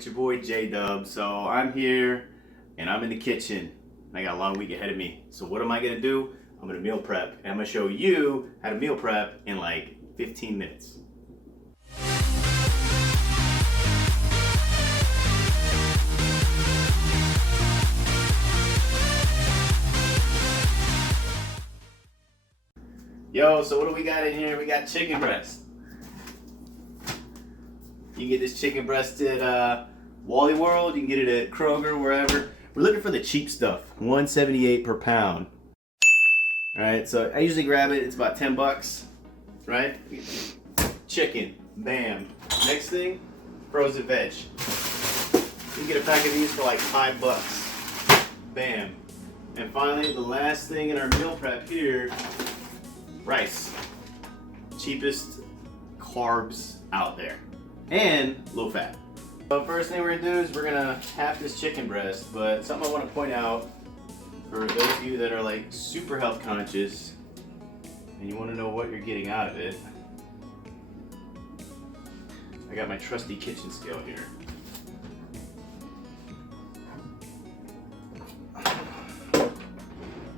It's your boy J-Dub. So I'm here and I'm in the kitchen. I got a long week ahead of me. So what am I gonna do? I'm gonna meal prep and I'm gonna show you how to meal prep in like 15 minutes. Yo, so what do we got in here? We got chicken breast. You can get this chicken breast at Wally World. You can get it at Kroger, wherever. We're looking for the cheap stuff. $1.78 per pound. All right, so I usually grab it. It's about 10 bucks, right? Chicken, bam. Next thing, frozen veg. You can get a pack of these for like 5 bucks. Bam. And finally, the last thing in our meal prep here, rice. Cheapest carbs out there. And low fat. So first thing we're gonna do is we're gonna half this chicken breast, but something I want to point out for those of you that are like super health conscious and you want to know what you're getting out of it. I got my trusty kitchen scale here.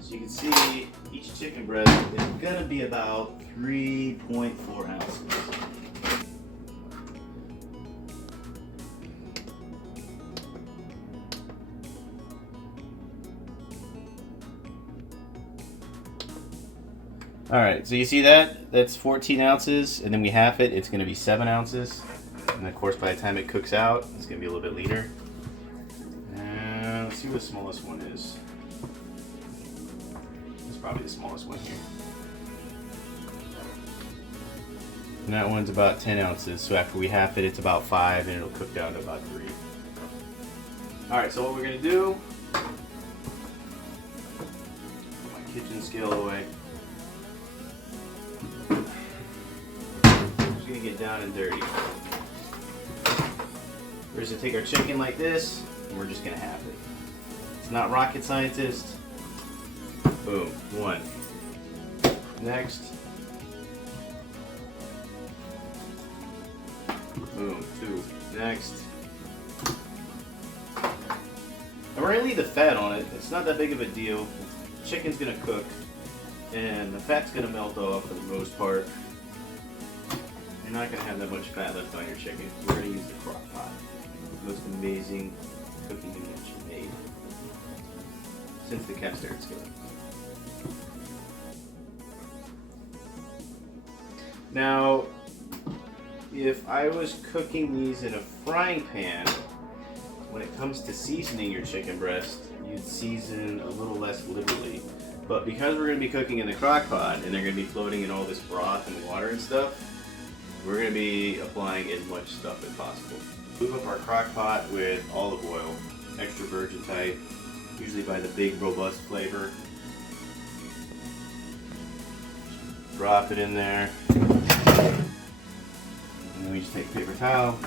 So you can see each chicken breast is gonna be about 3.4 ounces. Alright, so you see that? That's 14 ounces, and then we half it, it's going to be 7 ounces. And of course, by the time it cooks out, it's going to be a little bit leaner. And let's see what the smallest one is. It's probably the smallest one here. And that one's about 10 ounces, so after we half it, it's about 5, and it'll cook down to about 3. Alright, so what we're going to do, put my kitchen scale away. Get down and dirty. We're just gonna take our chicken like this and we're just gonna half it. It's not rocket scientist. Boom, 1. Next. Boom, 2. Next. And we're gonna leave the fat on it. It's not that big of a deal. The chicken's gonna cook and the fat's gonna melt off for the most part. You're not going to have that much fat left on your chicken. We're going to use the crock pot. The most amazing cooking invention made since the cast iron skillet. Now, if I was cooking these in a frying pan, when it comes to seasoning your chicken breast, you'd season a little less liberally. But because we're going to be cooking in the crock pot and they're going to be floating in all this broth and water and stuff, we're going to be applying as much stuff as possible. Move up our crock pot with olive oil, extra virgin type, usually by the big robust flavor. Drop it in there. And then we just take a paper towel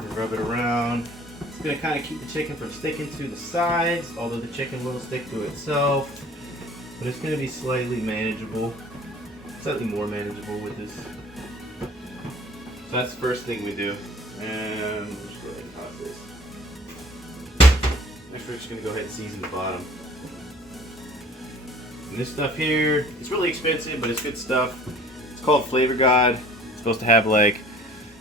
and rub it around. It's going to kind of keep the chicken from sticking to the sides, although the chicken will stick to itself. But it's going to be slightly manageable, slightly more manageable with this. So that's the first thing we do, and we'll just go ahead and toss this. Next we're just going to go ahead and season the bottom. And this stuff here, it's really expensive, but it's good stuff. It's called Flavor God. It's supposed to have like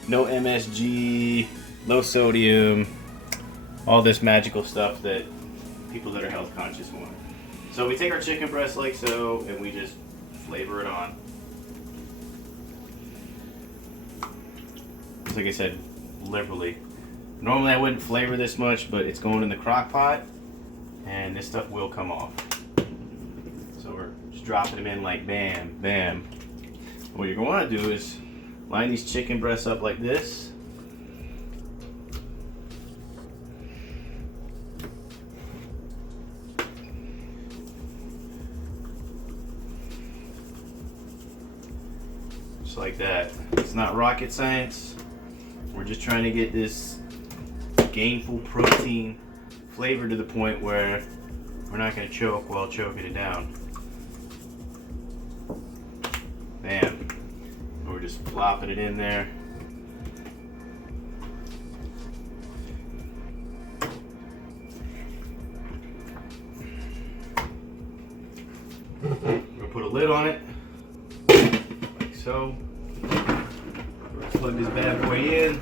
no MSG, low sodium, all this magical stuff that people that are health conscious want. So we take our chicken breast like so, and we just flavor it on. Like I said, liberally. Normally I wouldn't flavor this much, but it's going in the crock pot and this stuff will come off. So we're just dropping them in like bam, bam. What you're going to want to do is line these chicken breasts up like this. Just like that. It's not rocket science. We're just trying to get this gainful protein flavor to the point where we're not going to choke while choking it down. Bam. And we're just flopping it in there. We'll put a lid on it, like so. Plug this bad boy in.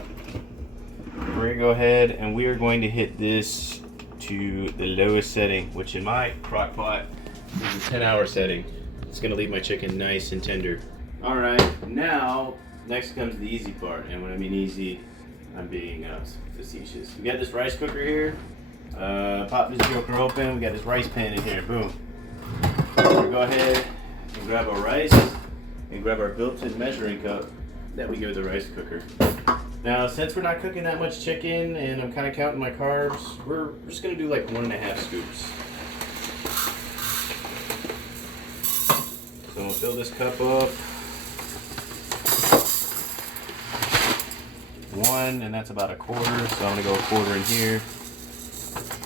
We're gonna go ahead and we are going to hit this to the lowest setting, which in my crock pot is a 10-hour setting. It's gonna leave my chicken nice and tender. All right, now next comes the easy part, and when I mean easy, I'm being facetious. We got this rice cooker here. Pop this joker open. We got this rice pan in here. Boom. We're gonna go ahead and grab our rice and grab our built-in measuring cup that we give the rice cooker. Now, since we're not cooking that much chicken and I'm kind of counting my carbs, we're just gonna do like 1.5 scoops. So we'll fill this cup up. 1, and that's about 1/4. So I'm gonna go 1/4 in here,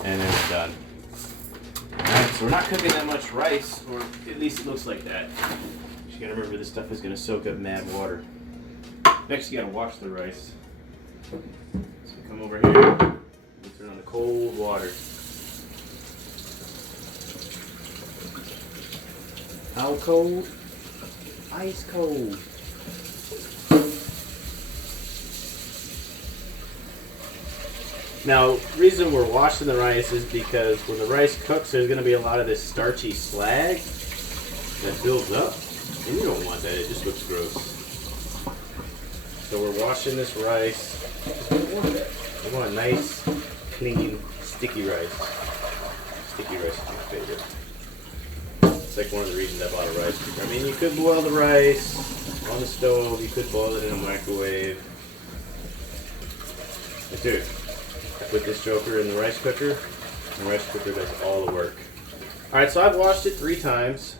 and then we're done. Alright, so we're not cooking that much rice, or at least it looks like that. You gotta remember this stuff is gonna soak up mad water. Next, you gotta wash the rice. So come over here, and turn on the cold water. How cold? Ice cold. Now, reason we're washing the rice is because when the rice cooks, there's going to be a lot of this starchy slag that builds up. And you don't want that, it just looks gross. So we're washing this rice. We want a nice, clean, sticky rice. Sticky rice is my favorite. It's like one of the reasons I bought a rice cooker. I mean, you could boil the rice on the stove, you could boil it in a microwave. But dude, I put this joker in the rice cooker, and the rice cooker does all the work. Alright, so I've washed it 3 times,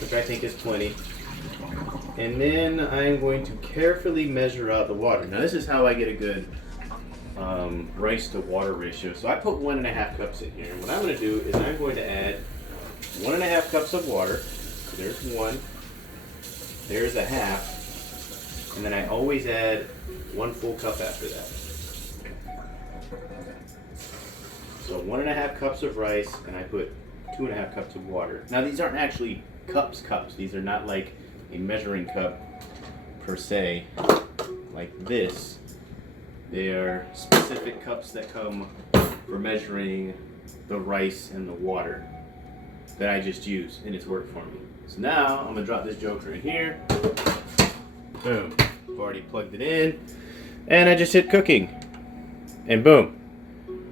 which I think is plenty. And then I'm going to carefully measure out the water. Now this is how I get a good rice to water ratio. So I put 1.5 cups in here. And what I'm going to do is I'm going to add 1.5 cups of water. There's 1. There's a half. And then I always add 1 full cup after that. So 1.5 cups of rice, and I put 2.5 cups of water. Now these aren't actually cups. These are not like a measuring cup per se, like this. They are specific cups that come for measuring the rice and the water that I just use, and it's worked for me. So now I'm gonna drop this joker in here. Boom. I've already plugged it in, and I just hit cooking, and boom.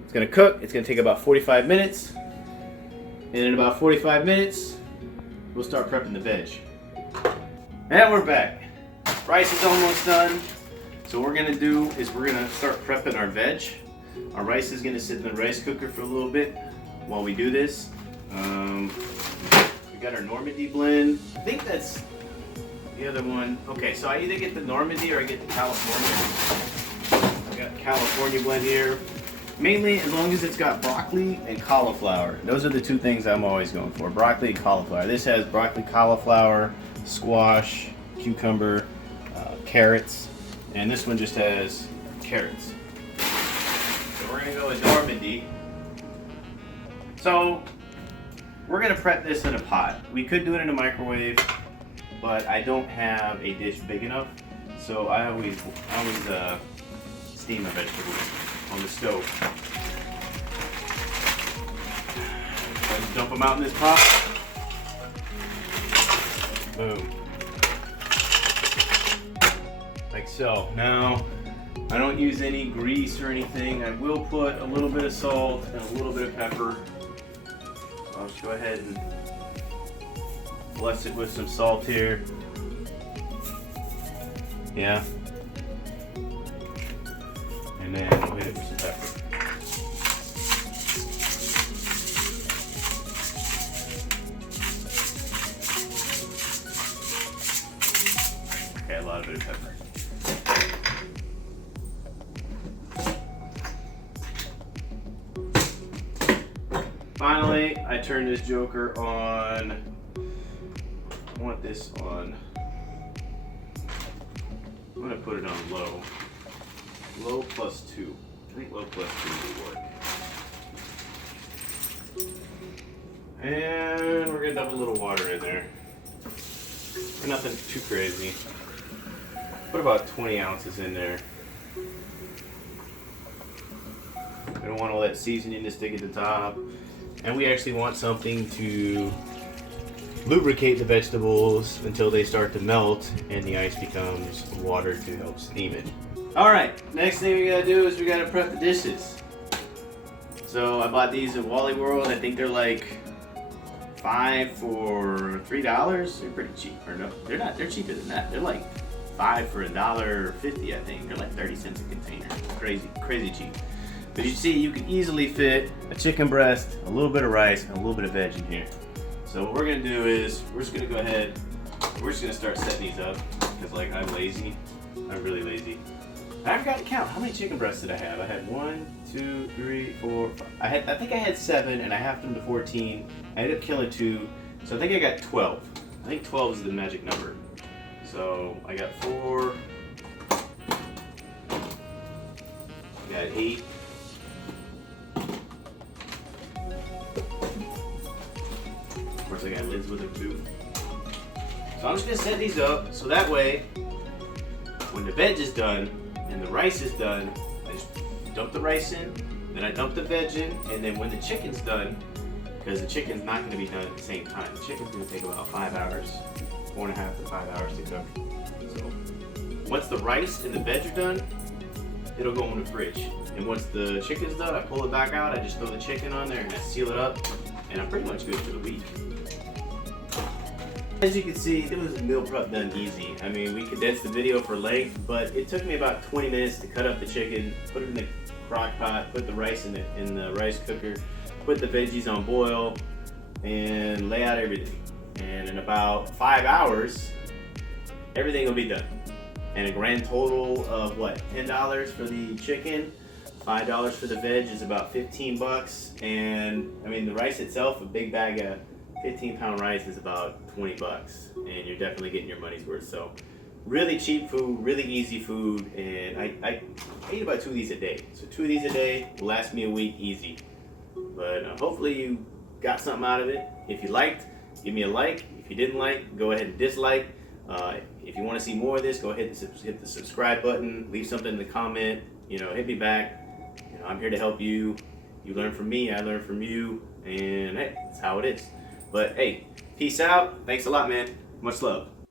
It's gonna cook. It's gonna take about 45 minutes, and in about 45 minutes, we'll start prepping the veg. And we're back. Rice is almost done. So what we're gonna do is we're gonna start prepping our veg. Our rice is gonna sit in the rice cooker for a little bit while we do this. We got our Normandy blend. I think that's the other one. Okay, so I either get the Normandy or I get the California. I got California blend here. Mainly, as long as it's got broccoli and cauliflower. Those are the 2 things I'm always going for, broccoli and cauliflower. This has broccoli, cauliflower, squash, cucumber, carrots, and this one just has carrots. So we're gonna go with Normandy. So we're gonna prep this in a pot. We could do it in a microwave, but I don't have a dish big enough, so I always steam my vegetables on the stove. Let's dump them out in this pot. Boom. Like so. Now, I don't use any grease or anything. I will put a little bit of salt and a little bit of pepper. I'll just go ahead and bless it with some salt here. Yeah. And then we'll hit it with some pepper. Okay, a lot of pepper. Finally, I turn this joker on. I want this on. I'm gonna put it on low. Low +2. I think low +2 will work. And we're gonna dump a little water in there. Nothing too crazy. Put about 20 ounces in there. We don't want all that seasoning to stick at the top. And we actually want something to lubricate the vegetables until they start to melt and the ice becomes water to help steam it. Alright, next thing we gotta do is we gotta prep the dishes. So I bought these at Wally World. I think they're like 5 for $3. They're pretty cheap. Or no, they're not. They're cheaper than that. They're like 5 for $1.50, I think. They're like 30 cents a container. Crazy cheap. But you see, you can easily fit a chicken breast, a little bit of rice, and a little bit of veg in here. So what we're gonna do is we're just gonna go ahead. We're just gonna start setting these up because like I'm lazy. I'm really lazy. I forgot to count. How many chicken breasts did I have? I had 1, 2, 3, 4, 5. I think I had 7, and I halved them to 14. I ended up killing 2, so I think I got 12. I think 12 is the magic number. So I got 4. I got 8. Of course, I got lids with them too. So I'm just gonna set these up so that way, when the veg is done and the rice is done, I just dump the rice in, then I dump the veg in, and then when the chicken's done, because the chicken's not going to be done at the same time. The chicken's going to take about 5 hours, 4.5 to 5 hours to cook. So once the rice and the veg are done, it'll go in the fridge. And once the chicken's done, I pull it back out, I just throw the chicken on there and I seal it up, and I'm pretty much good for the week. As you can see, it was meal prep done easy. I mean, we condensed the video for length, but it took me about 20 minutes to cut up the chicken, put it in the crock pot, put the rice in the rice cooker, put the veggies on boil, and lay out everything. And in about 5 hours, everything will be done. And a grand total of what, $10 for the chicken, $5 for the veg is about 15 bucks. And I mean, the rice itself, a big bag of 15-pound rice is about 20 bucks, and you're definitely getting your money's worth. So really cheap food, really easy food, and I eat about 2 of these a day. So 2 of these a day will last me a week easy. But hopefully you got something out of it. If you liked, give me a like. If you didn't like, go ahead and dislike. If you want to see more of this, go ahead and hit the subscribe button. Leave something in the comment. Hit me back. I'm here to help you. You learn from me, I learn from you, and hey, that's how it is. But hey, peace out. Thanks a lot, man. Much love.